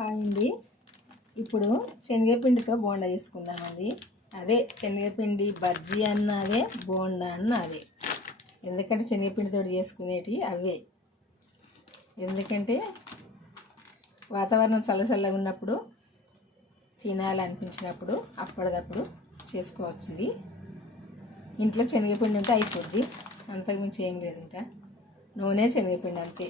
Hi అండి ఇప్పుడు శనగపిండితో బోండా చేసుకుందామండి. అదే శనగపిండి బజ్జీ అన్న అదే బోండా అన్న అదే ఎందుకంటే శనగపిండితో చేసుకునేటివి అవే. ఎందుకంటే వాతావరణం చల్ల చల్లగా ఉన్నప్పుడు తినాలనిపించినప్పుడు అప్పటిదప్పుడు చేసుకోవచ్చింది ఇంట్లో శనగపిండి ఉంటే అయిపోద్ది. అంతకుమించి ఏం లేదు ఇంకా. నూనె శనగపిండి అంతే.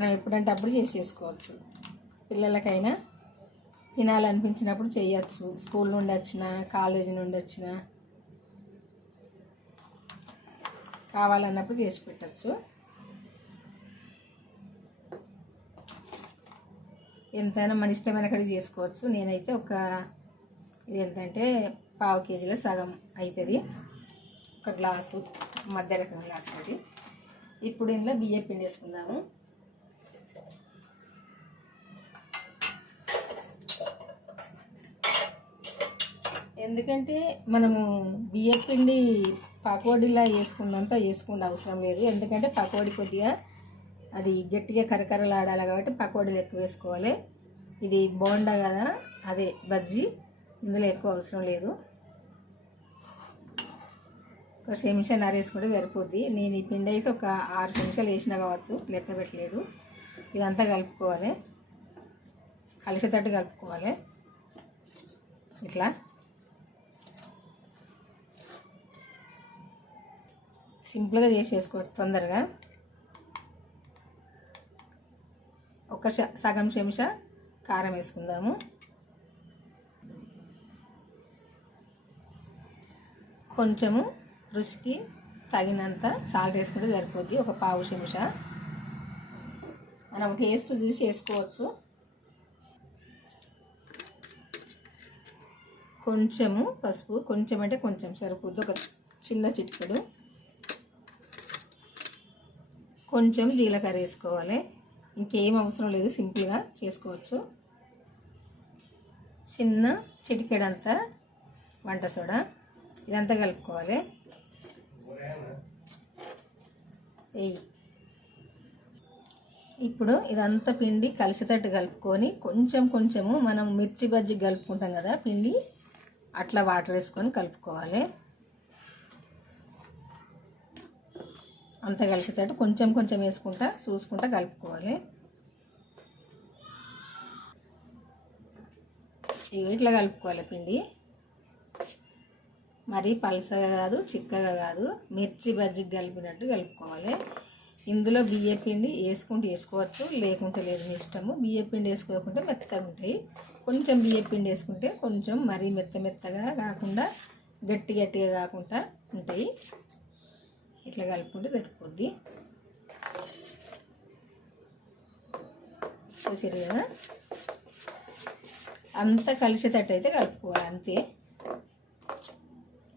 మనం ఎప్పుడంటే అప్పుడు చేసి చేసుకోవచ్చు. పిల్లలకైనా తినాలనిపించినప్పుడు చేయొచ్చు. స్కూల్ నుండి వచ్చిన కాలేజీ నుండి వచ్చిన కావాలన్నప్పుడు చేసి పెట్టచ్చు. ఎంతైనా మన ఇష్టమైన కడిగి చేసుకోవచ్చు. నేనైతే ఒక ఇది ఎంతంటే పావు కేజీలో సగం అవుతుంది ఒక గ్లాసు మధ్య రకం గ్లాస్ అది ఇప్పుడు ఇందులో బియ్యం పిండి వేసుకుందాము ఎందుకంటే మనము బియ్యం పిండి పకోడీలా వేసుకున్నంత వేసుకునే అవసరం లేదు. ఎందుకంటే పకోడీ కొద్దిగా అది గట్టిగా కరకరలాడాలి కాబట్టి పకోడీలు ఎక్కువ వేసుకోవాలి. ఇది బోండా కదా అదే బజ్జీ ఇందులో ఎక్కువ అవసరం లేదు. ఒక చెంచా నరేసుకుంటే సరిపోద్ది. నేను ఈ పిండి అయితే ఒక ఆరు చెంచాలు వేసినా కావచ్చు లెక్క పెట్టలేదు. ఇదంతా కలుపుకోవాలి. కలిసేటట్టు కలుపుకోవాలి. ఇట్లా. సింపుల్గా చేసేసుకోవచ్చు తొందరగా. ఒక సగం చెంచా కారం వేసుకుందాము. కొంచెము రుచికి తగినంత సాల్ట్ వేసుకుంటే సరిపోద్ది ఒక పావు చెంచా. మనం టేస్ట్ చూసి వేసుకోవచ్చు. కొంచెము పసుపు కొంచెం అంటే కొంచెం సరిపోద్ది ఒక చిన్న చిటికడు. కొంచెం జీలకర్ర వేసుకోవాలి. ఇంకేం అవసరం లేదు సింపుల్గా చేసుకోవచ్చు. చిన్న చిటికెడంతా వంట సోడా ఇదంతా కలుపుకోవాలి. ఎయ్యి ఇప్పుడు ఇదంతా పిండి కలిసేటట్టు కలుపుకొని కొంచెం కొంచెము మనం మిర్చి బజ్జి కలుపుకుంటాం కదా పిండి అట్లా వాటర్ వేసుకొని కలుపుకోవాలి. అంత కలిసేటట్టు కొంచెం కొంచెం వేసుకుంటా చూసుకుంటా కలుపుకోవాలి. ఇట్లా కలుపుకోవాలి పిండి. మరీ పలసగా కాదు చిక్కగా కాదు మిర్చి బజ్జికి కలిపినట్టు కలుపుకోవాలి. ఇందులో బియ్య పిండి వేసుకుంటే వేసుకోవచ్చు లేకుంటే లేదు మీ ఇష్టము. బియ్య పిండి వేసుకోకుంటే మెత్తగా ఉంటాయి. కొంచెం బియ్య పిండి వేసుకుంటే కొంచెం మరీ మెత్త మెత్తగా కాకుండా గట్టి గట్టిగా కాకుండా ఉంటాయి. ఇట్లా కలుపుకుంటే సరిపోద్ది. చూసారు కదా? అంతా కలిసేటట్టు అయితే కలుపుకోవాలి అంతే.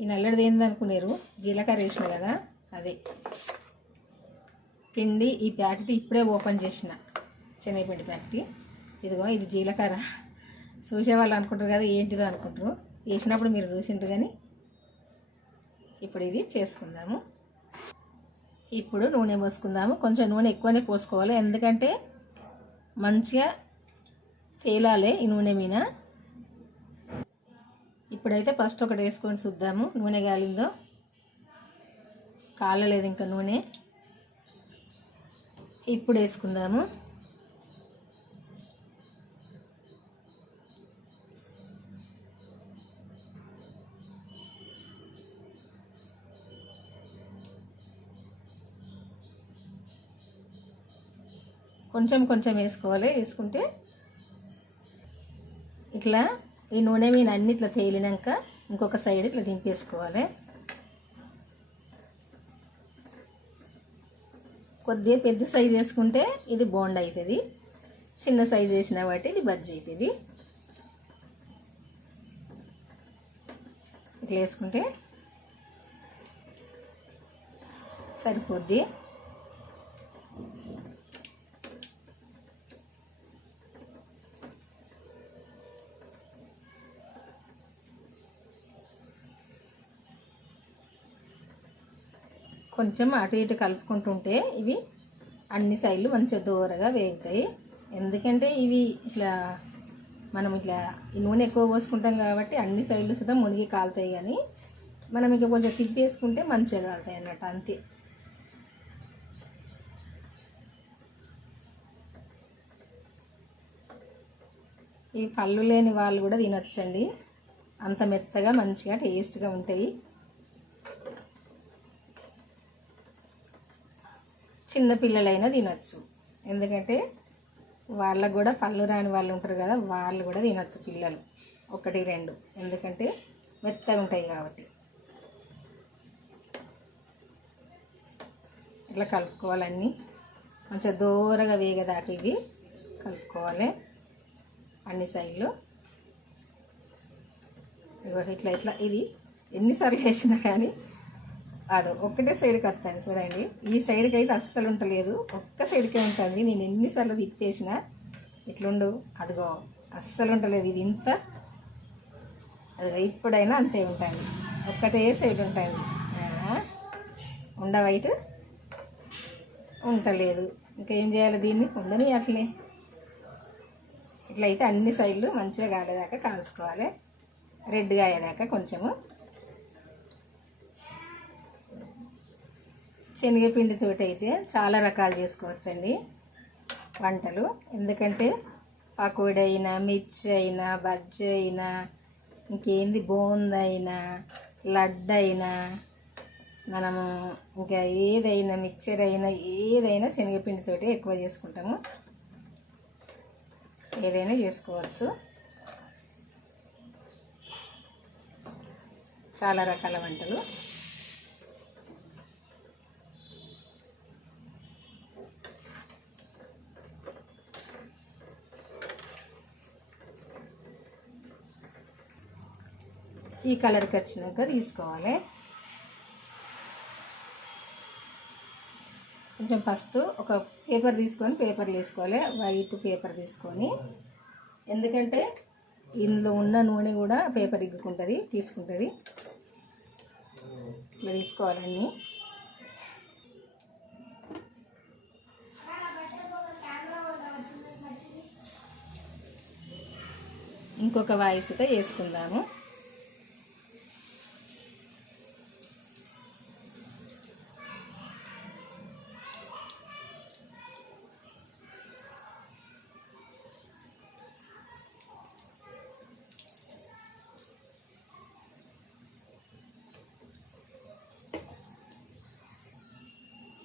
ఈ నల్లడిది ఏందనుకున్నారు జీలకర్ర వేసిన కదా అదే. పిండి ఈ ప్యాకెట్ ఇప్పుడే ఓపెన్ చేసిన శనగపిండి ప్యాకెట్. ఇదిగో ఇది జీలకర్ర. చూసేవాళ్ళు అనుకుంటారు కదా ఏంటిదో అనుకుంటారు. వేసినప్పుడు మీరు చూసిండ్రు కానీ ఇప్పుడు ఇది చేసుకుందాము. ఇప్పుడు నూనె పోసుకుందాము. కొంచెం నూనె ఎక్కువనే పోసుకోవాలి. ఎందుకంటే మంచిగా తేలాలి ఈ నూనె మీద. ఇప్పుడైతే ఫస్ట్ ఒకటి వేసుకొని చూద్దాము. నూనె కాలిందో కాలలేదు ఇంకా నూనె. ఇప్పుడు వేసుకుందాము. కొంచెం కొంచెం వేసుకోవాలి. వేసుకుంటే ఇట్లా ఈ నూనె మీద అన్ని ఇట్లా తేలినాక ఇంకొక సైడ్ ఇట్లా దింపేసుకోవాలి. కొద్దిగా పెద్ద సైజ్ వేసుకుంటే ఇది బోండ్ అవుతుంది. చిన్న సైజ్ వేసిన బట్టి ఇది బజ్జీ అవుతుంది. ఇట్లా వేసుకుంటే సరిపోద్ది. కొంచెం అటు ఇటు కలుపుకుంటుంటే ఇవి అన్ని సైడ్లు మంచిగా దూరగా వేగుతాయి. ఎందుకంటే ఇవి ఇట్లా మనం ఇట్లా నూనె ఎక్కువ పోసుకుంటాం కాబట్టి అన్ని సైడ్లు సుధా మునిగి కాలుతాయి కానీ మనం ఇక కొంచెం తిప్పేసుకుంటే మంచిగా కాలుతాయి అన్నట్టు అంతే. ఈ పళ్ళు లేని వాళ్ళు కూడా తినొచ్చండి. అంత మెత్తగా మంచిగా టేస్ట్గా ఉంటాయి. చిన్న పిల్లలైనా తినొచ్చు. ఎందుకంటే వాళ్ళకు కూడా పళ్ళు రాని వాళ్ళు ఉంటారు కదా వాళ్ళు కూడా తినొచ్చు పిల్లలు. ఒకటి రెండు. ఎందుకంటే మెత్తగా ఉంటాయి కాబట్టి. ఇట్లా కలుపుకోవాలన్నీ మంచిగా దూరగా వేగదాకా ఇవి కలుపుకోవాలి. అన్ని సైడ్లు. ఇగో ఇట్లా ఇట్లా. ఇది ఎన్నిసార్లు వేసినా కానీ అది ఒక్కటే సైడ్కి వస్తుంది చూడండి. ఈ సైడ్కి అయితే అస్సలు ఉండలేదు. ఒక్క సైడ్కే ఉంటుంది నేను ఎన్నిసార్లు తిప్పేసినా ఇట్లుండు. అదిగో అస్సలు ఉండలేదు. ఇది ఇంత. అదిగో ఇప్పుడైనా అంతే ఉంటుంది ఒక్కటే సైడ్ ఉంటుంది ఉండవైట్ ఉండలేదు. ఇంకేం చేయాలి దీన్ని? ఉండని అట్లే ఇట్లయితే అన్ని సైడ్లు మంచిగా కాలేదాకా కాల్చుకోవాలి. రెడ్గా అయ్యేదాకా కొంచెము శనగపిండితో అయితే చాలా రకాలు చేసుకోవచ్చండి. వంటలు. ఎందుకంటే పకోడీ అయినా మిర్చి అయినా బజ్జీ అయినా ఇంకేంది బోందైనా అయినా లడ్డు అయినా మనము ఇంకా ఏదైనా మిక్చర్ అయినా ఏదైనా శనగపిండితోటి ఎక్కువ చేసుకుంటాము. ఏదైనా చేసుకోవచ్చు. చాలా రకాల వంటలు. ఈ కలర్కి వచ్చినాక తీసుకోవాలి. కొంచెం ఫస్ట్ ఒక పేపర్ తీసుకొని పేపర్ వేసుకోవాలి. వైట్ పేపర్ తీసుకొని. ఎందుకంటే ఇందులో ఉన్న నూనె కూడా పేపర్ ఇగ్గుకుంటుంది తీసుకుంటుంది. ఇట్లా తీసుకోవాలన్నీ ఇంకొక వాయిస్తో వేసుకుందాము.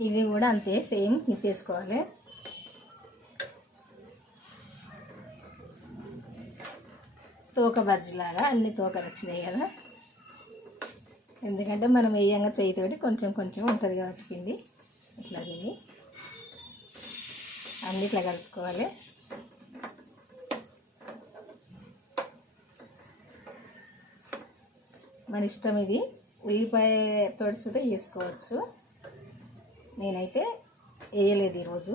ఇవి కూడా అంతే సేమ్ నిప్పేసుకోవాలి తోక బజ్జిలాగా అన్ని తోకలు వచ్చినాయి కదా. ఎందుకంటే మనం వేయంగా చేయితోటి కొంచెం కొంచెం ఉంటుంది కాబట్టి పిండి. ఇట్లా తిని అన్ని ఇట్లా కలుపుకోవాలి. మన ఇష్టం ఇది. ఉల్లిపాయ తోటి చేసుకోవచ్చు. వేసుకోవచ్చు నేనైతే వేయలేదు ఈరోజు.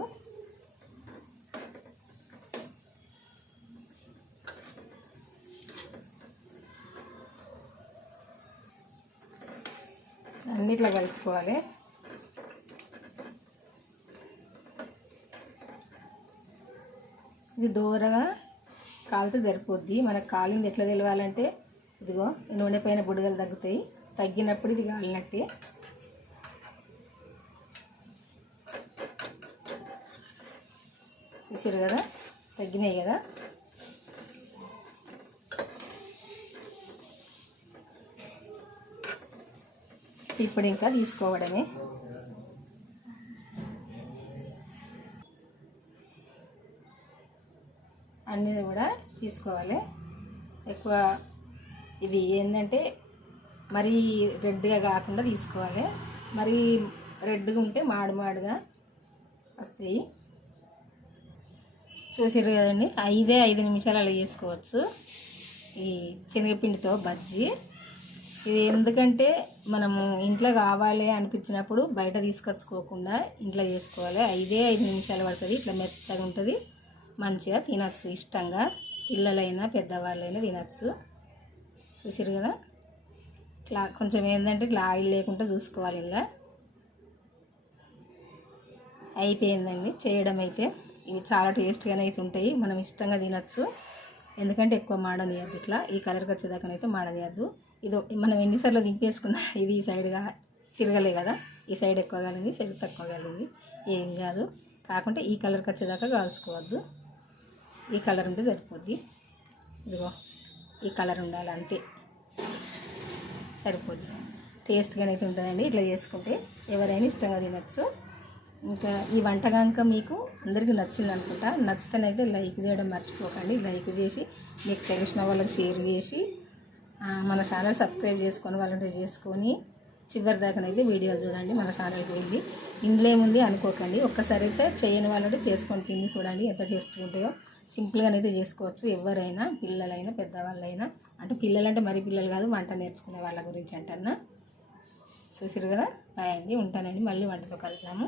అన్నిట్లో కలుపుకోవాలి. ఇది దూరగా కాలితే సరిపోద్ది. మనకు కాలింది ఎట్లా తెలవాలంటే ఇదిగో నూనె పైన బుడగలు తగ్గుతాయి. తగ్గినప్పుడు ఇది కాలినట్టే చూసారు కదా? తగ్గినాయి కదా? ఇప్పుడు ఇంకా తీసుకోవడమే. అన్నీ కూడా తీసుకోవాలి. ఎక్కువ ఇవి ఏంటంటే మరీ రెడ్గా కాకుండా తీసుకోవాలి. మరీ రెడ్గా ఉంటే మాడు మాడుగా వస్తాయి. చూసారు కదండి. ఐదే ఐదు నిమిషాలు అలా చేసుకోవచ్చు. ఈ శనగపిండితో బజ్జీ. ఇది ఎందుకంటే మనము ఇంట్లో కావాలి అనిపించినప్పుడు బయట తీసుకొచ్చుకోకుండా ఇంట్లో చేసుకోవాలి. ఐదే ఐదు నిమిషాలు పడుతుంది. ఇట్లా మెత్తగా ఉంటుంది. మంచిగా తినచ్చు. ఇష్టంగా పిల్లలైనా పెద్దవాళ్ళైనా తినచ్చు. చూసారు కదా? ఇట్లా కొంచెం ఏంటంటే ఇట్లా ఆయిల్ లేకుండా చూసుకోవాలి ఇలా. అయిపోయిందండి. చేయడం అయితే. ఇవి చాలా టేస్ట్గానే అయితే ఉంటాయి. మనం ఇష్టంగా తినచ్చు. ఎందుకంటే ఎక్కువ మాడనియద్దు ఇట్లా. ఈ కలర్కి వచ్చేదాకనైతే మాడనియద్దు. ఇది మనం ఎన్నిసార్లు దింపేసుకున్నా ఇది ఈ సైడ్గా తిరగలే కదా. ఈ సైడ్ ఎక్కువ కాలింది ఈ సైడ్ తక్కువ కాలింది. ఏం కాదు. కాకుంటే ఈ కలర్కి వచ్చేదాకా కాల్చుకోవద్దు. ఈ కలర్ ఉంటే సరిపోద్ది. ఇదిగో ఈ కలర్ ఉండాలి అంతే. సరిపోద్ది. టేస్ట్గానైతే ఉంటుందండి. ఇట్లా చేసుకుంటే ఎవరైనా ఇష్టంగా తినచ్చు. ఇంకా ఈ వంట కనుక మీకు అందరికీ నచ్చింది అనుకుంటా నచ్చితేనైతే లైక్ చేయడం మర్చిపోకండి. లైక్ చేసి మీకు తెలిసిన వాళ్ళకి షేర్ చేసి మన ఛానల్ సబ్స్క్రైబ్ చేసుకొని వాళ్ళంటే చేసుకొని చివరి దాకానైతే వీడియోలు చూడండి. మన ఛానల్కి వెళ్ళి ఇంట్లో ఏముంది అనుకోకండి. ఒక్కసారి అయితే చేయని వాళ్ళంటే చేసుకొని తిని చూడండి ఎంత టేస్ట్ ఉంటాయో. సింపుల్గానైతే చేసుకోవచ్చు. ఎవరైనా పిల్లలైనా పెద్దవాళ్ళైనా. అంటే పిల్లలంటే మరి పిల్లలు కాదు వంట నేర్చుకునే వాళ్ళ గురించి అంటన్నా చూసారు కదా? బాయ్ అండి. ఉంటానండి. మళ్ళీ వంటతో కలుద్దాము.